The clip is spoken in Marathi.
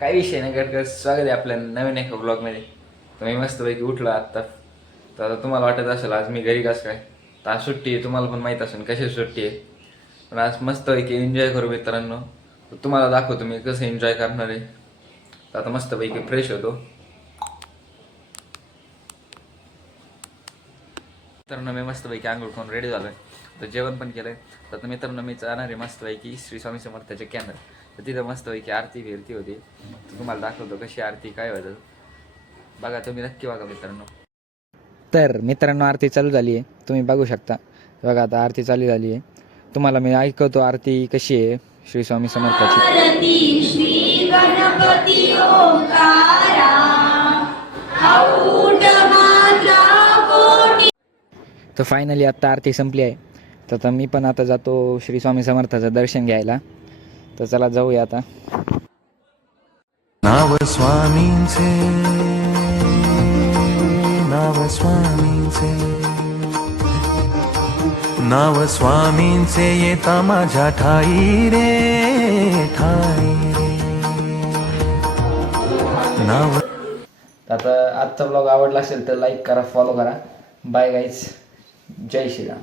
काही विषय नाही गडकर, स्वागत आहे आपल्या नवीन एका ब्लॉगमध्ये. तर मी मस्तपैकी उठलो आत्ता. तर आता तुम्हाला वाटत असेल आज मी घरी कसं काय, तर आज सुट्टी आहे. तुम्हाला पण माहीत असेल कशी सुट्टी आहे. पण आज मस्तपैकी एन्जॉय करू मित्रांनो. तर तुम्हाला दाखवतो मी कसं एन्जॉय करणार आहे. तर आता मस्तपैकी फ्रेश होतो. मित्रांनो मी मस्तपैकी आंघोळ करून रेडी झालो आहे. तर जेवण पण केलं आहे. तर आता मित्रांनो मी जाणार आहे मस्तपैकी श्री स्वामी समर्थाच्या केंद्र. तर तिथं मस्तपैकी आरती फिरती होती. तर तुम्हाला दाखवतो कशी आरती काय होतं बघा, तुम्ही नक्की बघा मित्रांनो. तर मित्रांनो आरती चालू झाली आहे, तुम्ही बघू शकता. बघा आता आरती चालू झाली आहे. तुम्हाला मी ऐकवतो आरती कशी आहे श्री स्वामी समर्थाची. आरती श्री गणपती ओंकारा औढ मात्रा कोटी. तर फायनली आत्ता आरती संपली आहे. तर आता मी पण आता जातो श्री स्वामी समर्थाचं दर्शन घ्यायला. तर चला जाऊया आता. नाव स्वामींचे, नाव स्वामींचे, नाव स्वामींचे येता माझ्या ठाई रे, ठाई रे नाव. आता आजचा ब्लॉग आवडला असेल तर लाईक करा, फॉलो करा. बाय गाईज, जय श्रीराम.